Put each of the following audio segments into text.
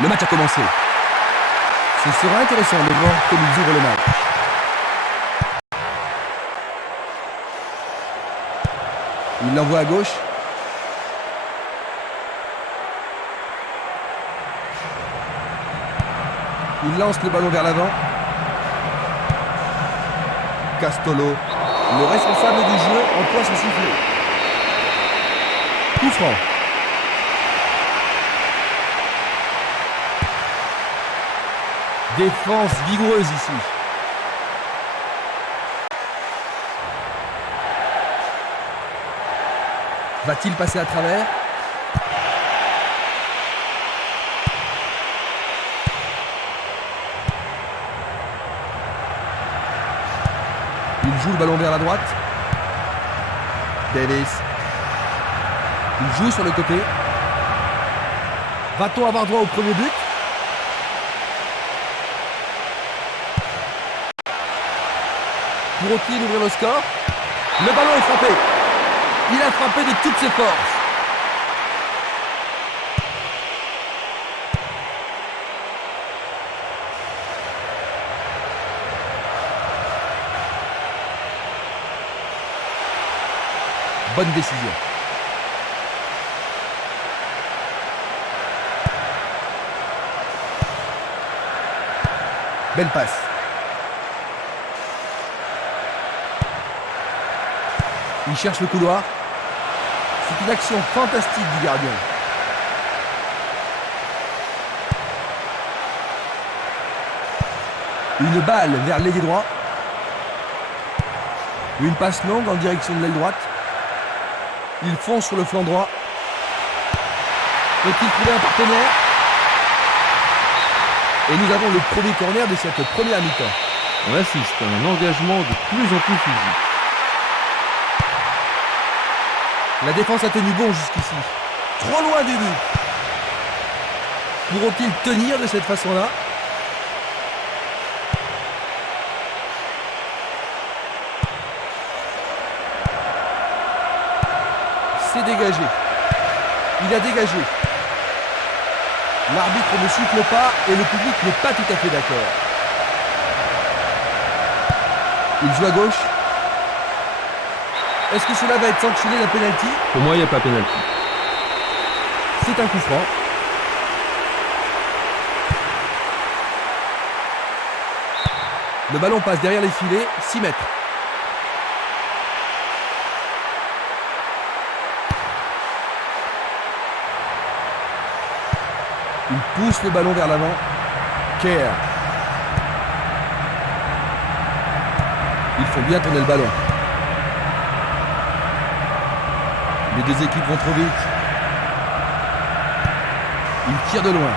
Le match a commencé. Ce sera intéressant de voir comme ils ouvrent le match. Il l'envoie à gauche. Il lance le ballon vers l'avant. Castolo, le responsable du jeu, emploie son sifflet. Coup franc. Défense vigoureuse ici. Va-t-il passer à travers? Il joue le ballon vers la droite. Davis. Il joue sur le côté. Va-t-on avoir droit au premier but? Pourront-ils ouvrir le score? Le ballon est frappé. Il a frappé de toutes ses forces. Bonne décision. Belle passe. Il cherche le couloir. C'est une action fantastique du gardien. Une balle vers l'ailier droit. Une passe longue en direction de l'aile droite. Il fonce sur le flanc droit. Peut-il trouver un partenaire? Et nous avons le premier corner de cette première mi-temps. On assiste à un engagement de plus en plus physique. La défense a tenu bon jusqu'ici. Trop loin du but. Pourront-ils tenir de cette façon-là? C'est dégagé. Il a dégagé. L'arbitre ne siffle pas et le public n'est pas tout à fait d'accord. Il joue à gauche. Est-ce que cela va être sanctionné d'un pénalty? Pour moi, il n'y a pas pénalty. C'est un coup franc. Le ballon passe derrière les filets, 6 mètres. Il pousse le ballon vers l'avant. Kerr. Il faut bien tourner le ballon. Les deux équipes vont trop vite. Il tire de loin.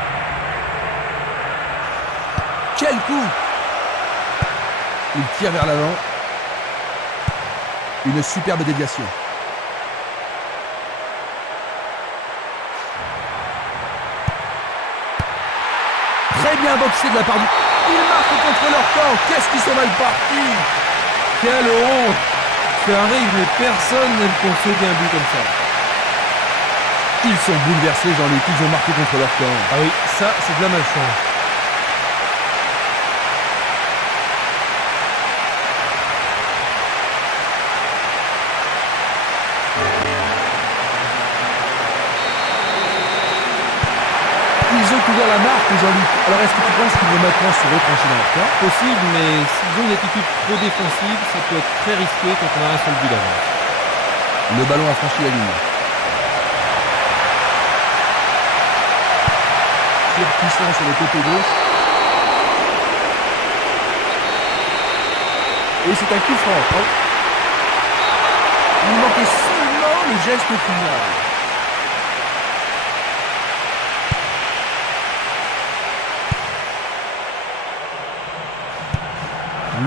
Quel coup! Il tire vers l'avant. Une superbe déviation. Très bien boxé de la part du... Ils marquent contre leur camp. Qu'est-ce qu'ils sont mal partis! Quelle honte! Ça arrive, mais personne n'aime concéder un but comme ça. Ils sont bouleversés, Jean-Luc. Ils ont marqué contre leur camp. Ah oui, ça, c'est de la malchance. Ils ont couvert la marque, Jean-Luc. Alors est-ce que tu penses qu'ils vont maintenant se retrancher dans leur camp? Possible, mais s'ils ont une attitude trop défensive, ça peut être très risqué quand on a un seul but d'avance. Le ballon a franchi la ligne. Tir puissant sur le côté gauche. Et c'est un coup franc. Oh. Il manquait seulement le geste final.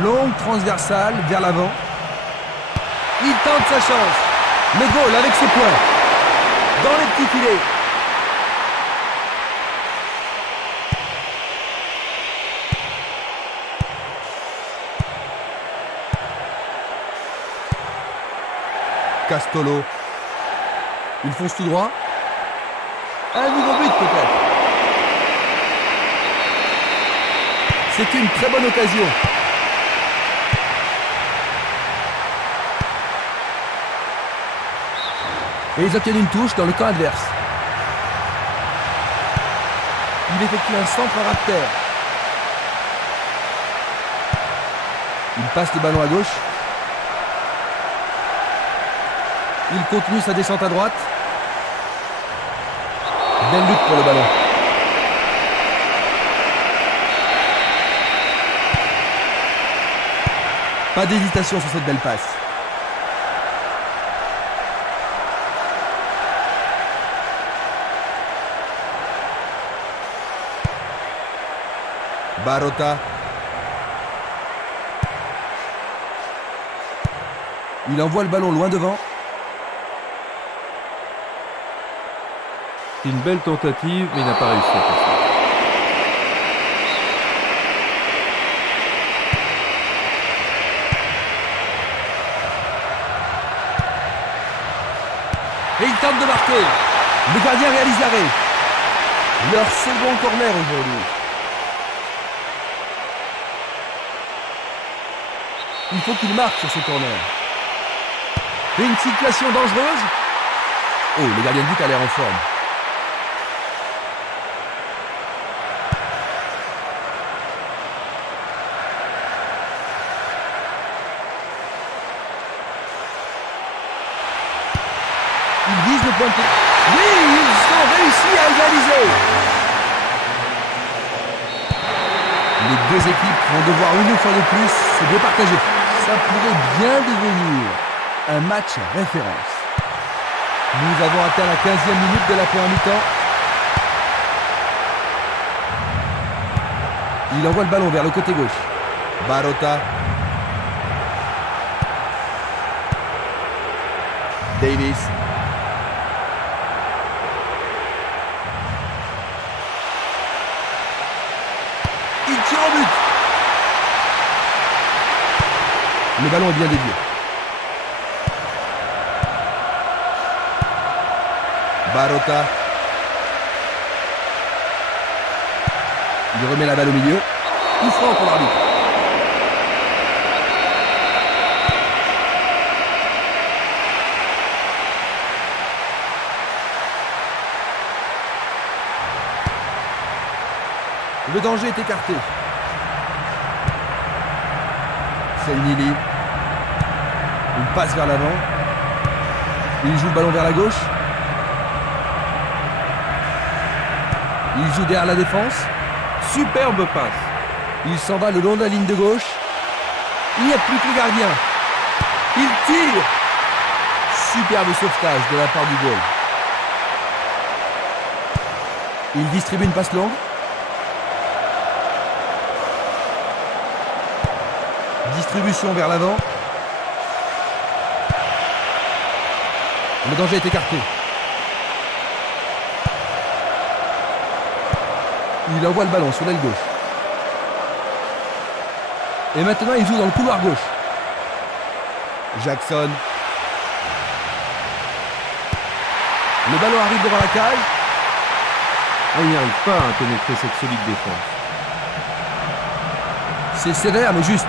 Longue transversale vers l'avant. Il tente sa chance. Le goal avec ses poings. Dans les petits filets. Castolo. Il fonce tout droit. Un nouveau but peut-être. C'est une très bonne occasion. Et ils obtiennent une touche dans le camp adverse. Il effectue un centre à terre. Il passe le ballon à gauche. Il continue sa descente à droite. Belle lutte pour le ballon. Pas d'hésitation sur cette belle passe. Barota. Il envoie le ballon loin devant. C'est une belle tentative, mais il n'a pas réussi à passer. Et il tente de marquer. Le gardien réalise l'arrêt. Leur second corner aujourd'hui. Il faut qu'il marque sur ce corner. Et une situation dangereuse. Oh, le gardien de but a l'air en forme. Ils visent le point de... Oui, ils ont réussi à égaliser. Les deux équipes vont devoir une fois de plus se départager. Ça pourrait bien devenir un match référence. Nous avons atteint la 15e minute de la première mi-temps. Il envoie le ballon vers le côté gauche. Barota. Davis. Il tire au but. Le ballon est bien dévié. Barota. Il remet la balle au milieu. Coup franc pour l'arbitre. Le danger est écarté. C'est Nili. Une passe vers l'avant. Il joue le ballon vers la gauche. Il joue derrière la défense. Superbe passe. Il s'en va le long de la ligne de gauche. Il n'y a plus que le gardien. Il tire. Superbe sauvetage de la part du goal. Il distribue une passe longue. Distribution vers l'avant. Le danger est écarté. Il envoie le ballon sur l'aile gauche. Et maintenant, il joue dans le couloir gauche. Jackson. Le ballon arrive devant la cage. Il n'y arrive pas à pénétrer cette solide défense. C'est sévère, mais juste.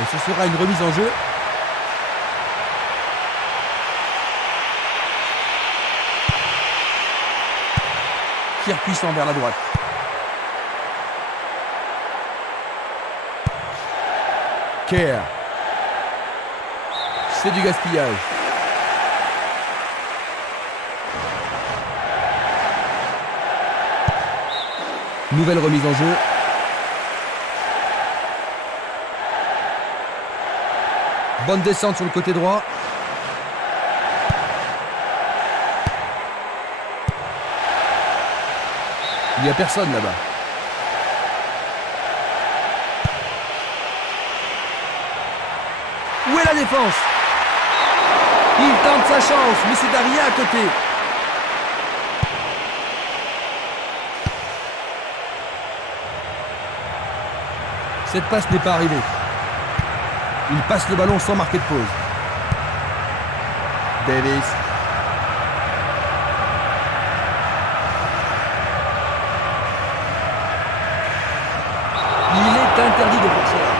Et ce sera une remise en jeu. Tir puissant vers la droite. Kerr. C'est du gaspillage. Nouvelle remise en jeu. Bonne descente sur le côté droit. Il n'y a personne là-bas. Où est la défense? Il tente sa chance, mais c'est Daria à côté. Cette passe n'est pas arrivée. Il passe le ballon sans marquer de pause. Davis. Il est interdit de forcer là.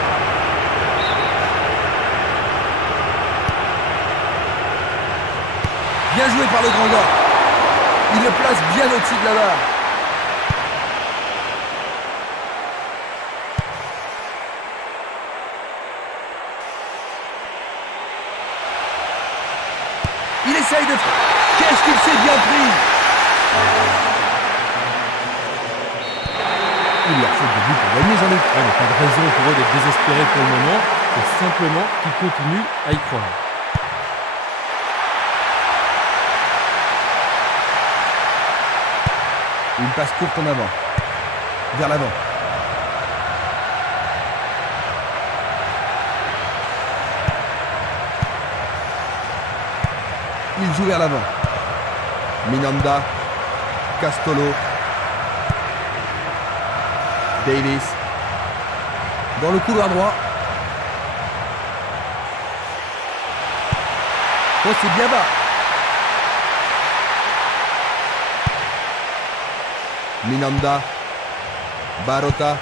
Bien joué par le grand gars. Il le place bien au-dessus de la barre. Il essaye de... Qu'est-ce qu'il s'est bien pris? Il leur faut de but pour gagner, Jean-Luc. Ouais, mais pas de raison pour eux d'être désespérés pour le moment. C'est simplement qu'ils continuent à y croire. Une passe courte en avant. Vers l'avant. Il joue vers l'avant. Minanda. Castolo. Davis. Dans le couloir droit. Oh, c'est bien bas. Minanda. Barota.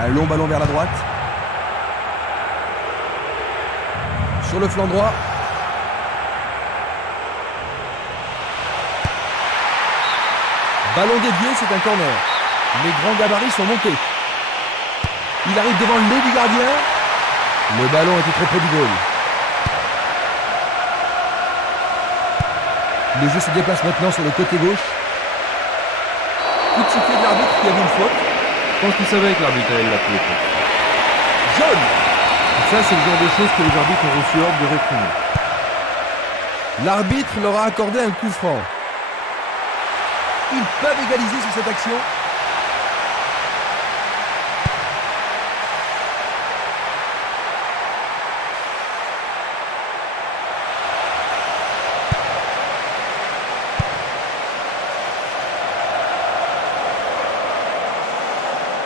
Un long ballon vers la droite. Sur le flanc droit. Ballon dévié, c'est un corner. Les grands gabarits sont montés. Il arrive devant le nez du gardien. Le ballon était trop près du goal. Le jeu se déplace maintenant sur le côté gauche. Coup de sifflet de l'arbitre qui a vu une faute. Je pense qu'il savait que l'arbitre allait l'appeler. Jaune. Ça, c'est le genre de choses que les arbitres ont reçu ordre de réprimer. L'arbitre leur a accordé un coup franc. Ils peuvent égaliser sur cette action.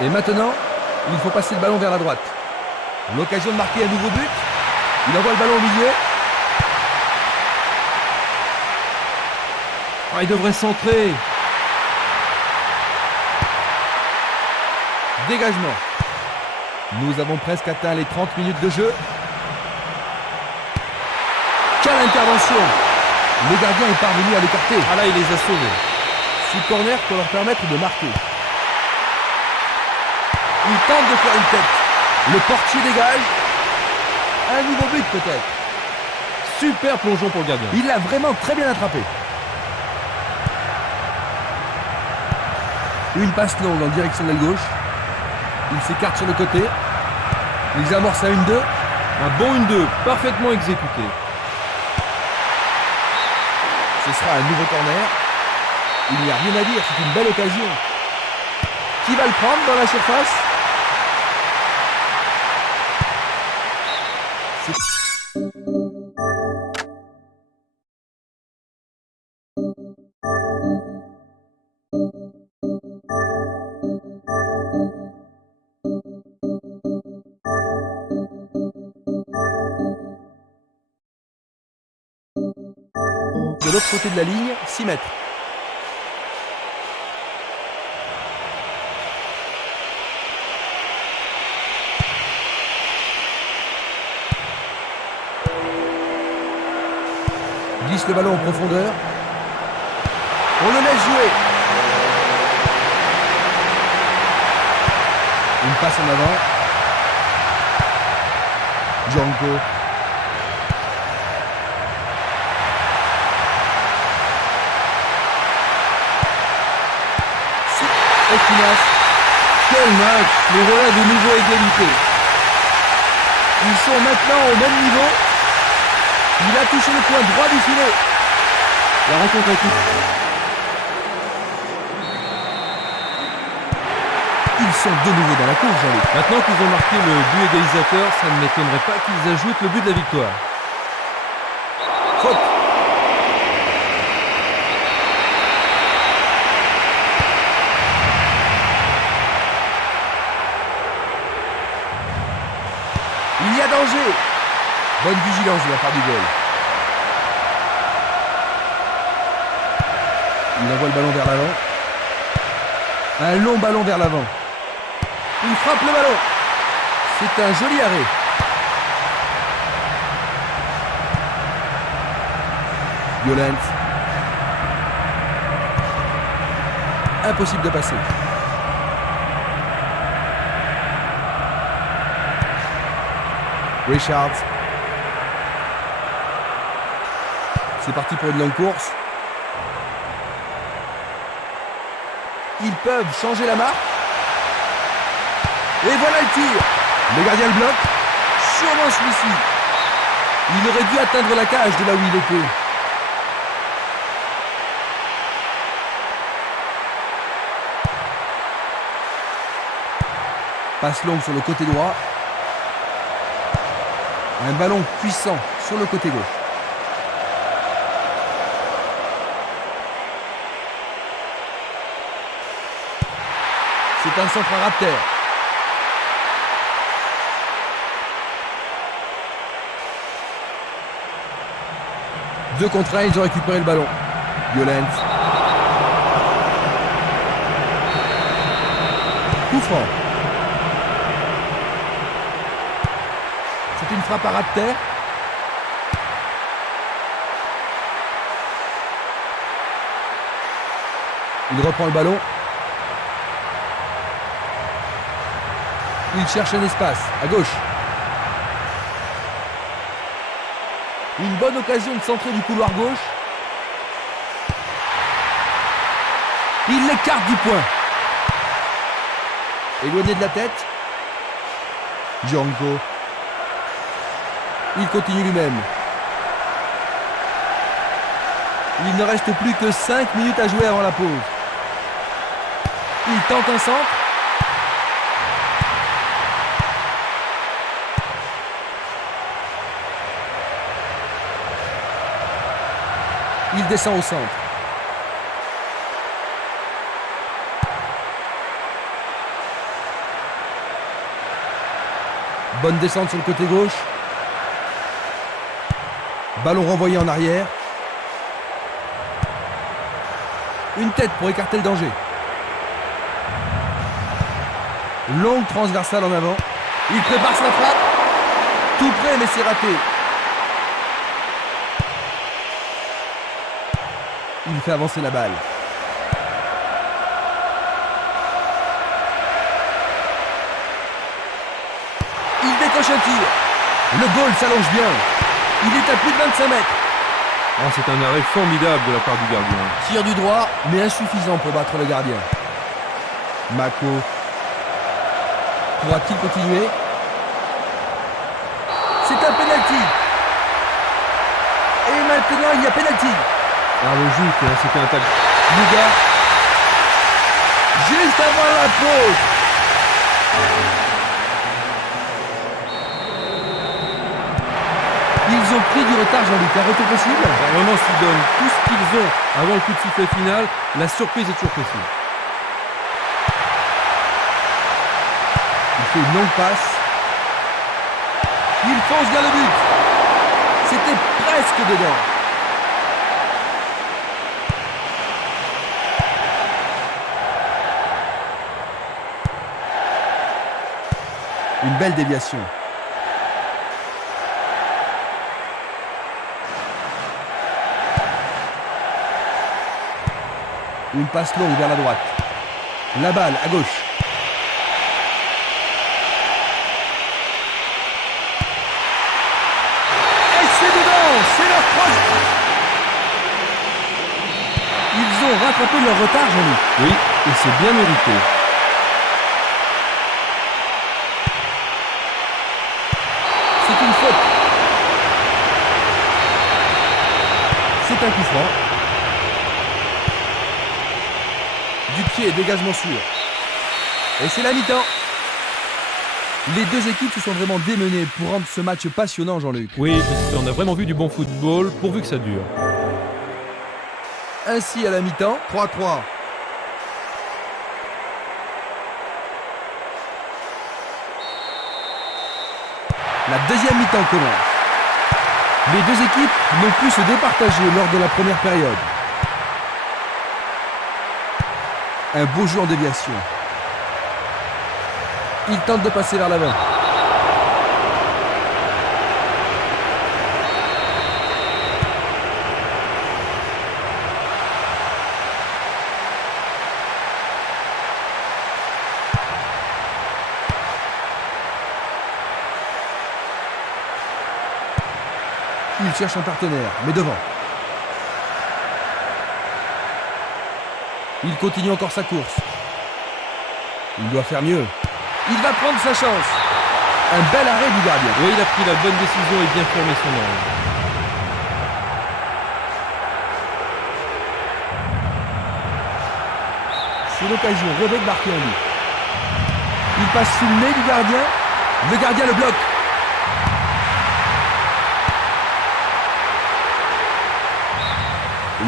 Et maintenant, il faut passer le ballon vers la droite. L'occasion de marquer un nouveau but. Il envoie le ballon au milieu. Ah, il devrait centrer. Dégagement. Nous avons presque atteint les 30 minutes de jeu. Quelle intervention! Le gardien est parvenu à l'écarter. Ah là, il les a sauvés. Sous corner pour leur permettre de marquer. Il tente de faire une tête. Le portier dégage. Un nouveau but peut-être. Super plongeon pour le gardien. Il l'a vraiment très bien attrapé. Une passe longue en direction de l'aile gauche. Il s'écarte sur le côté. Ils amorcent à 1-2. Un bon 1-2, parfaitement exécuté. Ce sera un nouveau corner. Il n'y a rien à dire, c'est une belle occasion. Qui va le prendre dans la surface? De l'autre côté de la ligne, 6 mètres. Glisse le ballon en profondeur. On le laisse jouer. Une passe en avant. Django. Equinas. Quel match! Les voilà de nouveau à égalité. Ils sont maintenant au même niveau. Il a touché le coin droit du filet. La rencontre est toute. Ils sont de nouveau dans la course, Jean-Luc. Maintenant qu'ils ont marqué le but égalisateur, ça ne m'étonnerait pas qu'ils ajoutent le but de la victoire. Faute. Il y a danger. Bonne vigilance de la part du goal. Il envoie le ballon vers l'avant. Un long ballon vers l'avant. Il frappe le ballon. C'est un joli arrêt. Violent. Impossible de passer. Richards. C'est parti pour une longue course. Ils peuvent changer la marque. Et voilà le tir. Le gardien le bloque. Sûrement celui-ci. Il aurait dû atteindre la cage de là où il était. Passe longue sur le côté droit. Un ballon puissant sur le côté gauche. C'est un centre à ras de terre. Deux contre un, ils ont récupéré le ballon. Violent. Coup franc. C'est une frappe à ras de terre. Il reprend le ballon. Il cherche un espace, à gauche. Une bonne occasion de centrer du couloir gauche. Il l'écarte du point. Éloigné de la tête. Django. Il continue lui-même. Il ne reste plus que 5 minutes à jouer avant la pause. Il tente un centre. Il descend au centre. Bonne descente sur le côté gauche. Ballon renvoyé en arrière. Une tête pour écarter le danger. Longue transversale en avant. Il prépare sa frappe. Tout près mais c'est raté. Il fait avancer la balle. Il décoche un tir. Le goal s'allonge bien. Il est à plus de 25 mètres. Oh, c'est un arrêt formidable de la part du gardien. Tir du droit, mais insuffisant pour battre le gardien. Mako. Pourra-t-il continuer? C'est un penalty. Et maintenant, il y a penalty. Ah, logique, hein, c'était un tac. Luga. Juste avant la pause. Ils ont pris du retard, Jean-Luc. Un retour possible? Vraiment, s'ils donnent tout ce qu'ils ont avant le coup de sifflet final, la surprise est toujours possible. Il fait une longue passe. Il fonce vers le but. C'était presque dedans. Une belle déviation. Une passe longue vers la droite. La balle à gauche. Et c'est dedans. C'est leur troisième. Ils ont rattrapé leur retard, Jean-Luc. Oui, et c'est bien mérité. C'est une faute. C'est un coup franc. Du pied, dégagement sûr. Et c'est la mi-temps. Les deux équipes se sont vraiment démenées pour rendre ce match passionnant, Jean-Luc. Oui, on a vraiment vu du bon football, pourvu que ça dure. Ainsi à la mi-temps, 3-3. La deuxième mi-temps commence. Les deux équipes n'ont pu se départager lors de la première période. Un beau jeu en déviation. Il tente de passer vers l'avant. Il cherche un partenaire, mais devant. Il continue encore sa course. Il doit faire mieux. Il va prendre sa chance. Un bel arrêt du gardien. Oui, il a pris la bonne décision et bien fermé son angle. C'est l'occasion rêvée de marquer un but. Il passe sous le nez du gardien. Le gardien le bloque.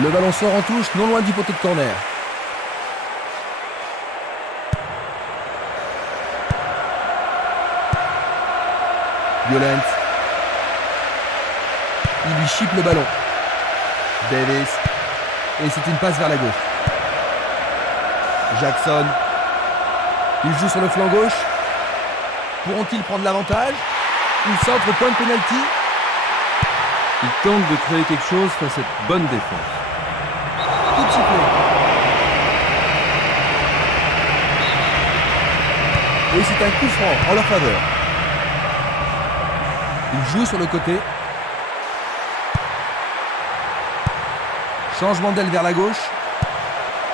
Le ballon sort en touche, non loin du poteau de corner. Violent. Il lui chipe le ballon. Davis. Et c'est une passe vers la gauche. Jackson. Il joue sur le flanc gauche. Pourront-ils prendre l'avantage? Il centre point de pénalty. Il tente de créer quelque chose face à cette bonne défense. Coup de sifflet. Et c'est un coup franc en leur faveur. Il joue sur le côté. Changement d'aile vers la gauche.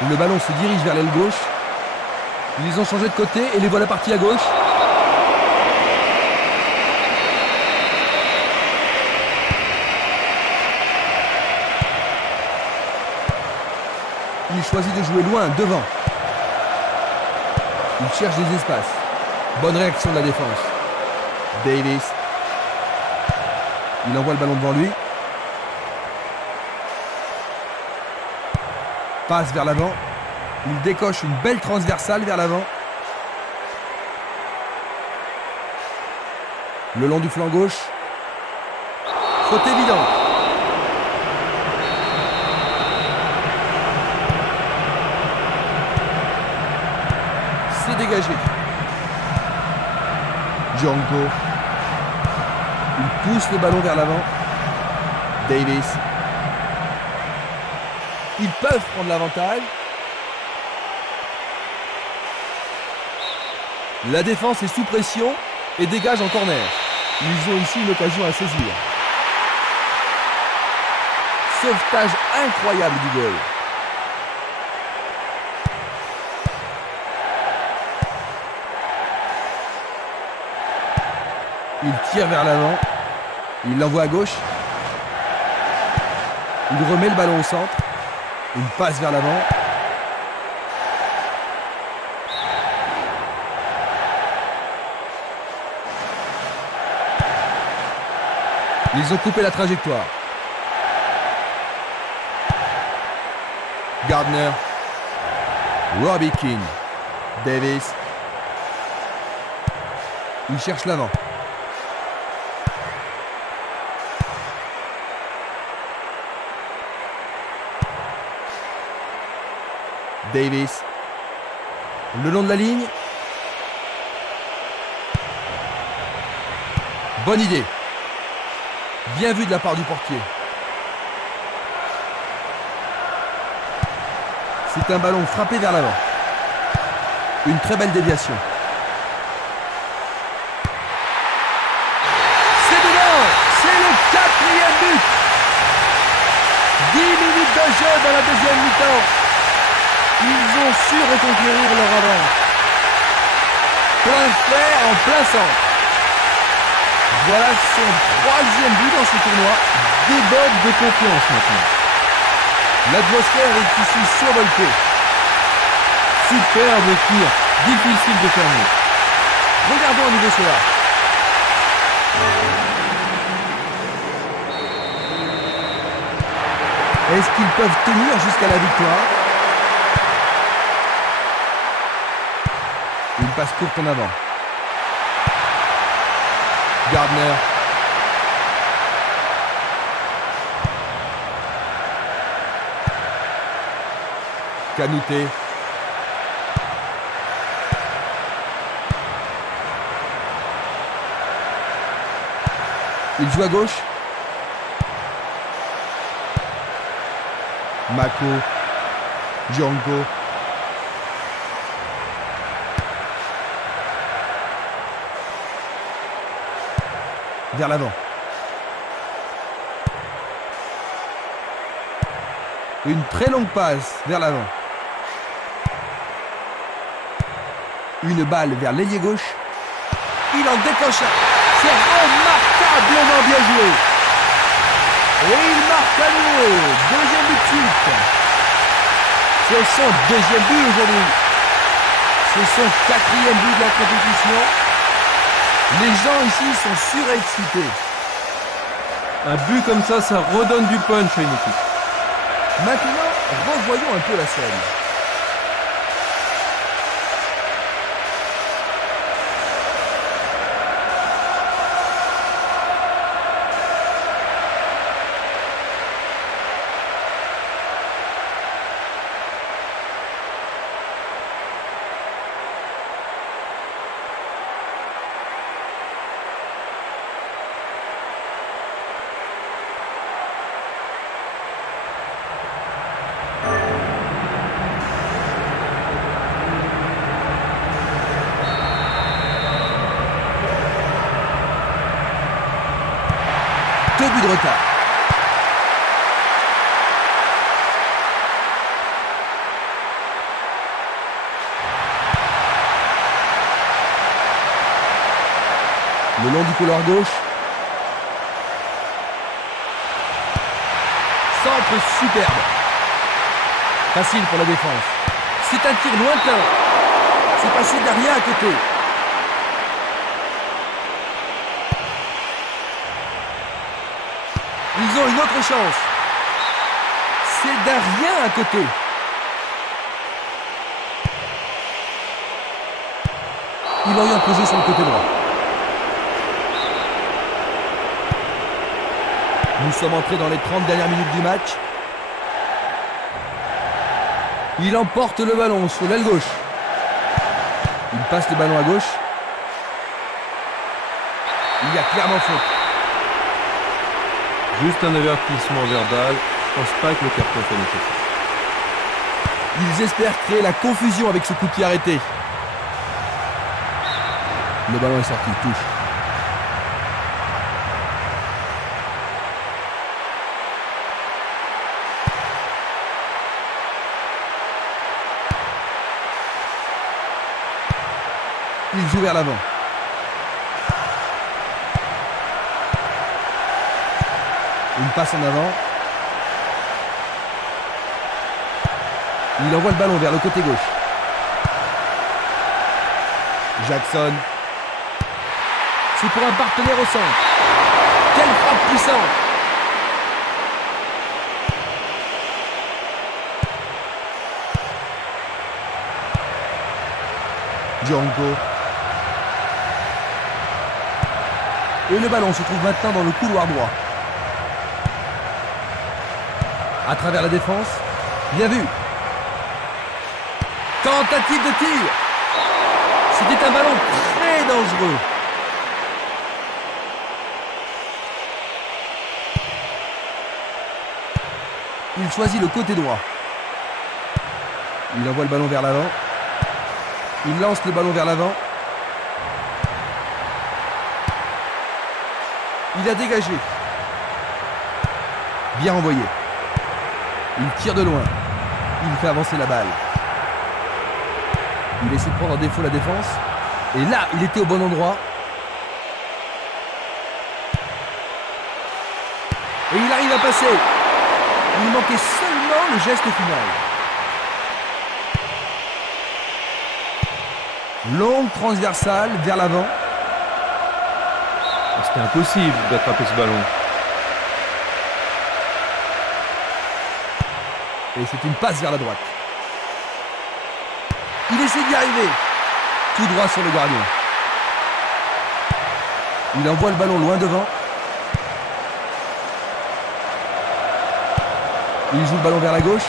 Le ballon se dirige vers l'aile gauche. Ils ont changé de côté et les voilà partis à gauche. Il choisit de jouer loin, devant. Il cherche des espaces. Bonne réaction de la défense. Davis. Il envoie le ballon devant lui. Passe vers l'avant. Il décoche une belle transversale vers l'avant. Le long du flanc gauche. Faute évidente. C'est dégagé. Django. Il pousse le ballon vers l'avant. Davis. Ils peuvent prendre l'avantage. La défense est sous pression et dégage en corner. Ils ont ici une occasion à saisir. Sauvetage incroyable du goal. Il tire vers l'avant. Il l'envoie à gauche. Il remet le ballon au centre. Une passe vers l'avant. Ils ont coupé la trajectoire. Gardner. Robbie Keane. Davis. Il cherche l'avant. Davis. Le long de la ligne. Bonne idée. Bien vu de la part du portier. C'est un ballon frappé vers l'avant. Une très belle déviation. C'est dedans. C'est le 4e but. 10 minutes de jeu dans la deuxième mi-temps. Ils ont su reconquérir leur avance. Plein fer en plein centre. Voilà son 3e but dans ce tournoi. Déborde de confiance maintenant. L'atmosphère est ici survoltée. Superbe tir, difficile de fermer. Regardons à nouveau cela. Est-ce qu'ils peuvent tenir jusqu'à la victoire? Une passe courte en avant. Gardner. Kanouté. Il joue à gauche. Mako. Django. Vers l'avant. Une très longue passe vers l'avant. Une balle vers l'ailier gauche. Il en déclenche un. C'est remarquablement bien joué. Et il marque à nouveau. Deuxième but de suite. C'est son deuxième but aujourd'hui. C'est son quatrième but de la compétition. Les gens ici sont surexcités. Un but comme ça redonne du punch à une équipe. Maintenant, revoyons un peu la scène. Deux buts de retard. Le long du couloir gauche. Centre superbe. Facile pour la défense. C'est un tir lointain. C'est passé derrière à côté. Ils ont une autre chance. C'est d'un rien à côté. Il oriente le jeu sur le côté droit. Nous sommes entrés dans les 30 dernières minutes du match. Il emporte le ballon sur l'aile gauche. Il passe le ballon à gauche. Il y a clairement faute. Juste un avertissement verbal. Je pense pas que le carton soit nécessaire. Ils espèrent créer la confusion avec ce coup de pied arrêté. Le ballon est sorti, touche. Il joue vers l'avant. Une passe en avant. Il envoie le ballon vers le côté gauche. Jackson. C'est pour un partenaire au centre. Quelle frappe puissante! Django. Et le ballon se trouve maintenant dans le couloir droit. À travers la défense. Bien vu. Tentative de tir. C'était un ballon très dangereux. Il choisit le côté droit. Il envoie le ballon vers l'avant. Il lance le ballon vers l'avant. Il a dégagé. Bien envoyé. Il tire de loin. Il fait avancer la balle. Il essaie de prendre en défaut la défense. Et là, il était au bon endroit. Et il arrive à passer. Il manquait seulement le geste final. Longue transversale vers l'avant. C'était impossible d'attraper ce ballon. Et c'est une passe vers la droite. Il essaie d'y arriver. Tout droit sur le gardien. Il envoie le ballon loin devant. Il joue le ballon vers la gauche.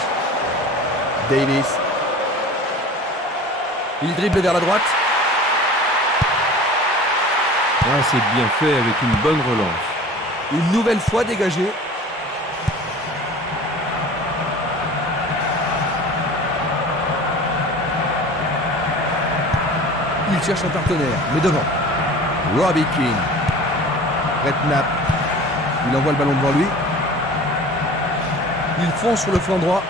Davis. Il dribble vers la droite. Ah, c'est bien fait avec une bonne relance. Une nouvelle fois dégagé. Il cherche un partenaire, mais devant. Robbie Keane. Redknapp. Il envoie le ballon devant lui. Il fonce sur le flanc droit.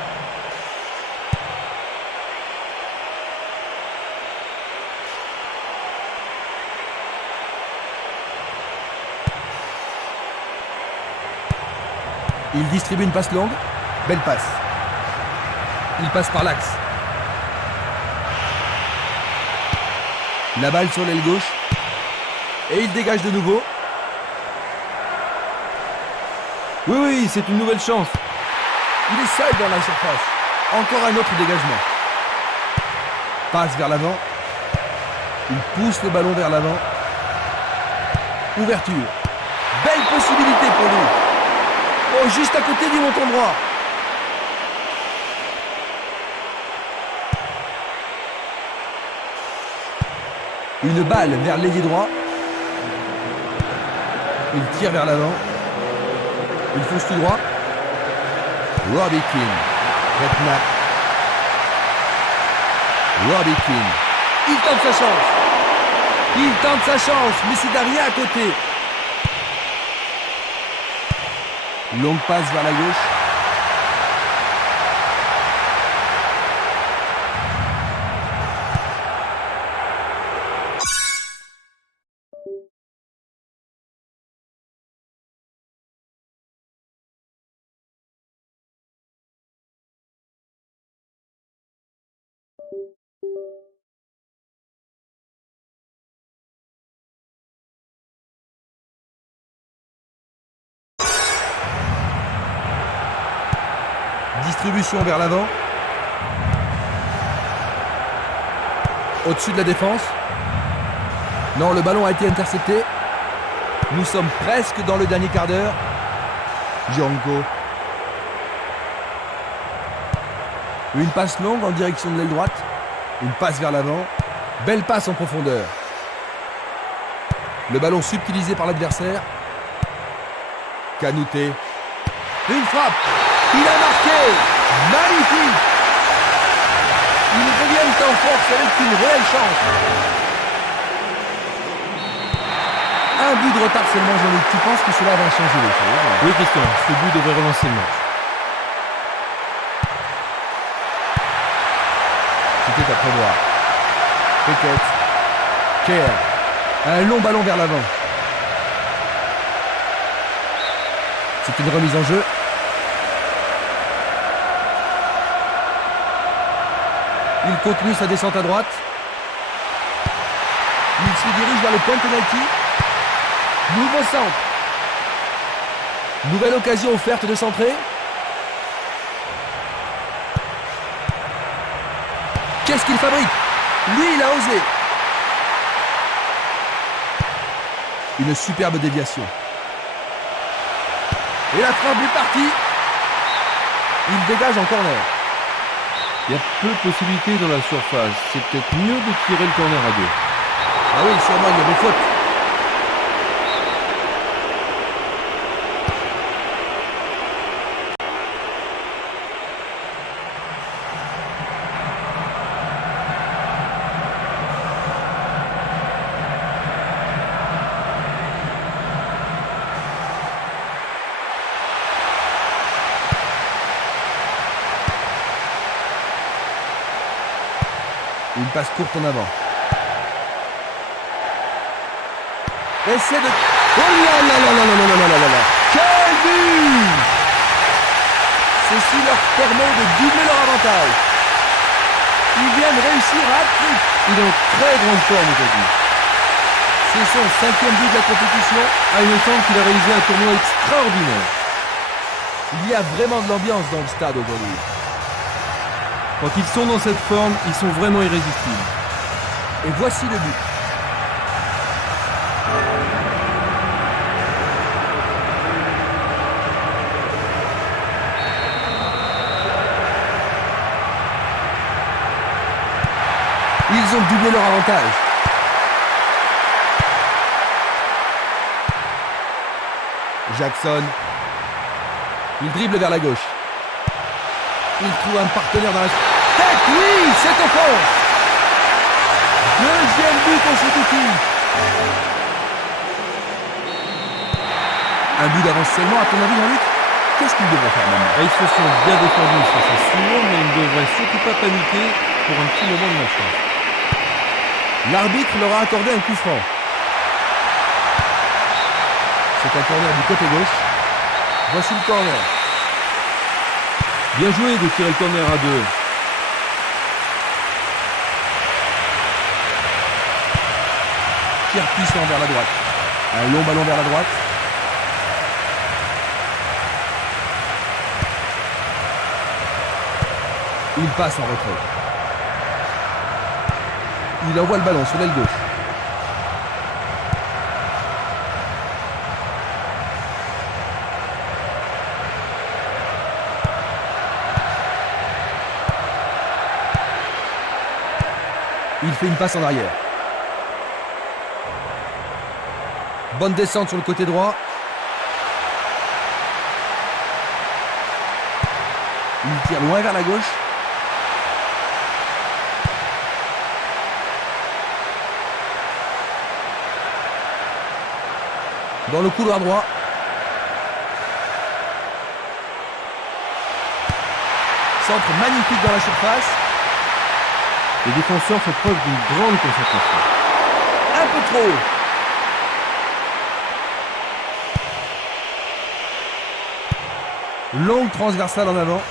Il distribue une passe longue. Belle passe. Il passe par l'axe. La balle sur l'aile gauche. Et il dégage de nouveau. Oui, c'est une nouvelle chance. Il est seul dans la surface. Encore un autre dégagement. Passe vers l'avant. Il pousse le ballon vers l'avant. Ouverture. Belle possibilité pour lui. Oh, juste à côté du montant droit. Une balle vers l'ailier droit. Il tire vers l'avant. Il fonce tout droit. Robbie Keane. Redknapp. Robbie Keane. Il tente sa chance. Il tente sa chance, mais c'est derrière à côté. Longue passe vers la gauche. Distribution vers l'avant. Au-dessus de la défense. Non, le ballon a été intercepté. Nous sommes presque dans le dernier quart d'heure. Gianco. Une passe longue en direction de l'aile droite. Une passe vers l'avant. Belle passe en profondeur. Le ballon subtilisé par l'adversaire. Kanouté. Une frappe. Il a marqué. Magnifique. Ils reviennent en force avec une réelle chance. Un but de retard seulement, Jean-Luc. Tu penses que cela va changer les choses? Oui, Christian, ce but devrait relancer le match. C'était à prévoir. Pickett. Kerr. Un long ballon vers l'avant. C'est une remise en jeu. Il continue sa descente à droite. Il se dirige vers le point de penalty. Nouveau centre. Nouvelle occasion offerte de centrer. Qu'est-ce qu'il fabrique? Lui, il a osé. Une superbe déviation. Et la frappe est partie. Il dégage en corner. Il y a peu de possibilités dans la surface. C'est peut-être mieux de tirer le corner à deux. Ah oui, sûrement, il y avait faute. Une passe courte en avant. Essaie de... Oh là là là là là là là là là là. Quel but! Ceci leur permet de doubler leur avantage. Ils viennent réussir à hat-trick. Il est en très grande forme aujourd'hui. C'est son 5e but de la compétition. Ah, il me semble qu'il a réalisé un tournoi extraordinaire. Il y a vraiment de l'ambiance dans le stade aujourd'hui. Quand ils sont dans cette forme, ils sont vraiment irrésistibles. Et voici le but. Ils ont doublé leur avantage. Jackson. Il dribble vers la gauche. Il trouve un partenaire dans la tête. Oui, c'est au fond. Deuxième but pour cet outil. Un but d'avance seulement, à ton avis, Jean-Luc? Qu'est-ce qu'il devrait faire maintenant? Ils se sont bien défendus, ça c'est sûr, mais ils ne devraient surtout pas paniquer pour un petit moment de match. L'arbitre leur a accordé un coup franc. C'est un corner du côté gauche. Voici le corner. Bien joué de tirer le corner à 2. Tir puissant vers la droite. Un long ballon vers la droite. Il passe en retrait. Il envoie le ballon sur l'aile gauche. Il fait une passe en arrière. Bonne descente sur le côté droit. Il tire loin vers la gauche. Dans le couloir droit. Centre magnifique dans la surface. Les défenseurs font preuve d'une grande concentration. Un peu trop. Longue transversale en avant.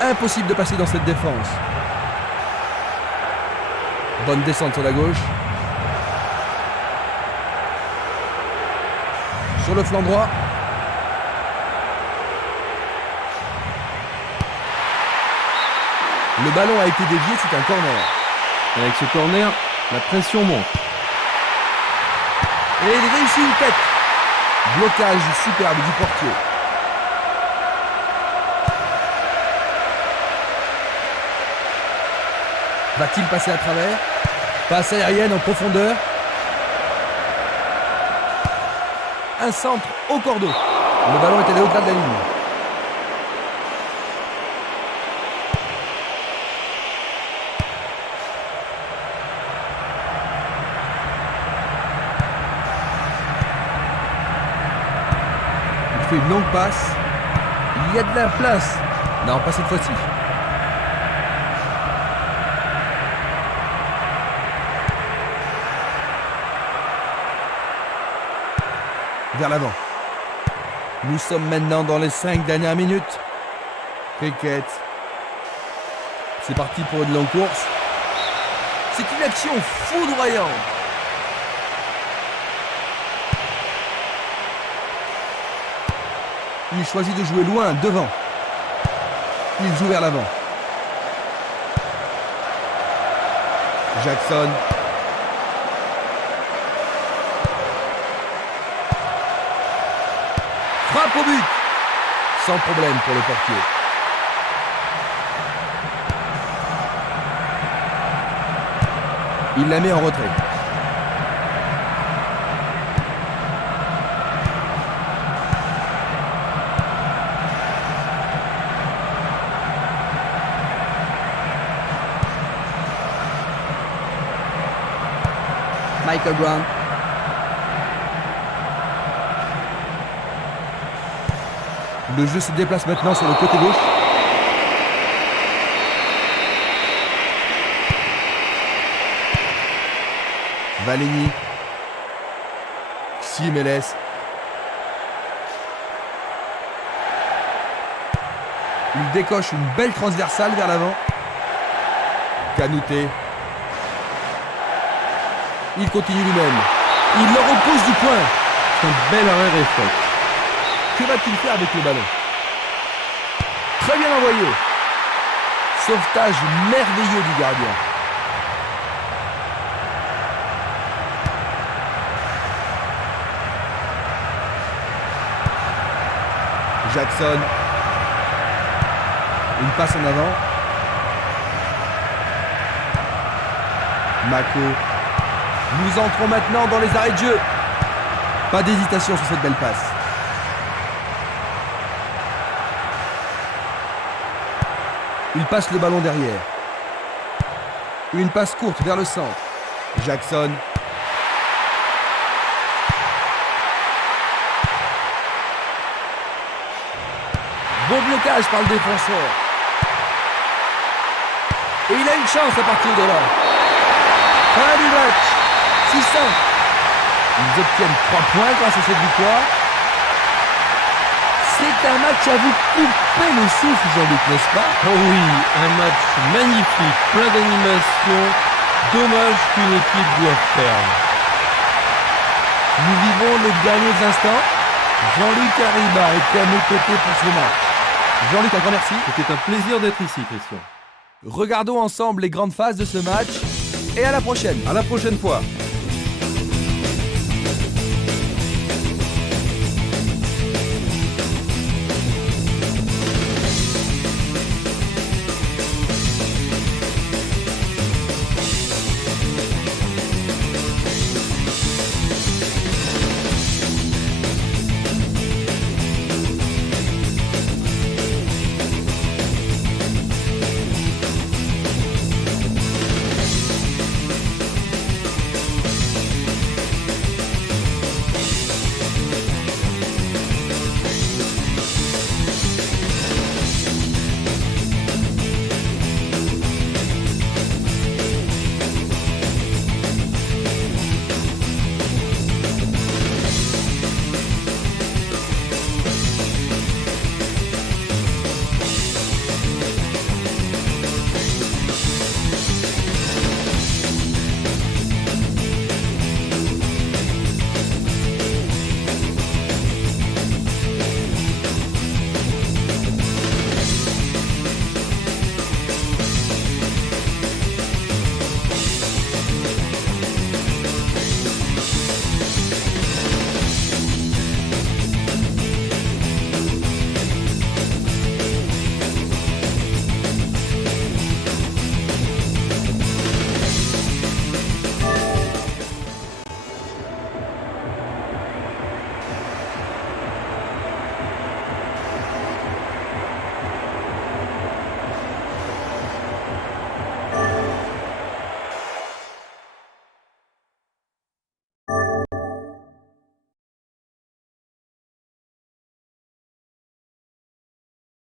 Impossible de passer dans cette défense. Bonne descente sur la gauche. Sur le flanc droit. Le ballon a été dévié, c'est un corner. Avec ce corner, la pression monte. Et il réussit une tête. Blocage superbe du portier. Va-t-il passer à travers? Passe aérienne en profondeur. Un centre au cordeau. Le ballon est allé au-delà de la ligne. Il fait une longue passe. Il y a de la place. Non, pas cette fois-ci. Vers l'avant. Nous sommes maintenant dans les 5 dernières minutes. Cricket. C'est parti pour une longue course. C'est une action foudroyante. Il choisit de jouer loin, devant. Il joue vers l'avant. Jackson. Frappe au but. Sans problème pour le portier. Il la met en retrait. Michael Brown. Le jeu se déplace maintenant sur le côté gauche. Valény. Simeles. Il décoche une belle transversale vers l'avant. Canouté. Il continue lui-même. Il le repousse du point. C'est un bel arrêt réflexe. Que va-t-il faire avec le ballon? Très bien envoyé. Sauvetage merveilleux du gardien. Jackson. Une passe en avant. Mako. Nous entrons maintenant dans les arrêts de jeu. Pas d'hésitation sur cette belle passe. Il passe le ballon derrière. Une passe courte vers le centre. Jackson. Bon blocage par le défenseur. Et il a une chance à partir de là. Fin du match. 600. Ils obtiennent 3 points grâce à cette victoire. C'est un match à vous couper le souffle, Jean-Luc, n'est-ce pas? Oh oui, un match magnifique, plein d'animation. Dommage qu'une équipe doive perdre. Nous vivons les derniers instants. Jean-Luc Ariba était à mes côtés pour ce match. Jean-Luc, un grand merci. C'était un plaisir d'être ici, Christian. Regardons ensemble les grandes phases de ce match. Et à la prochaine. À la prochaine fois.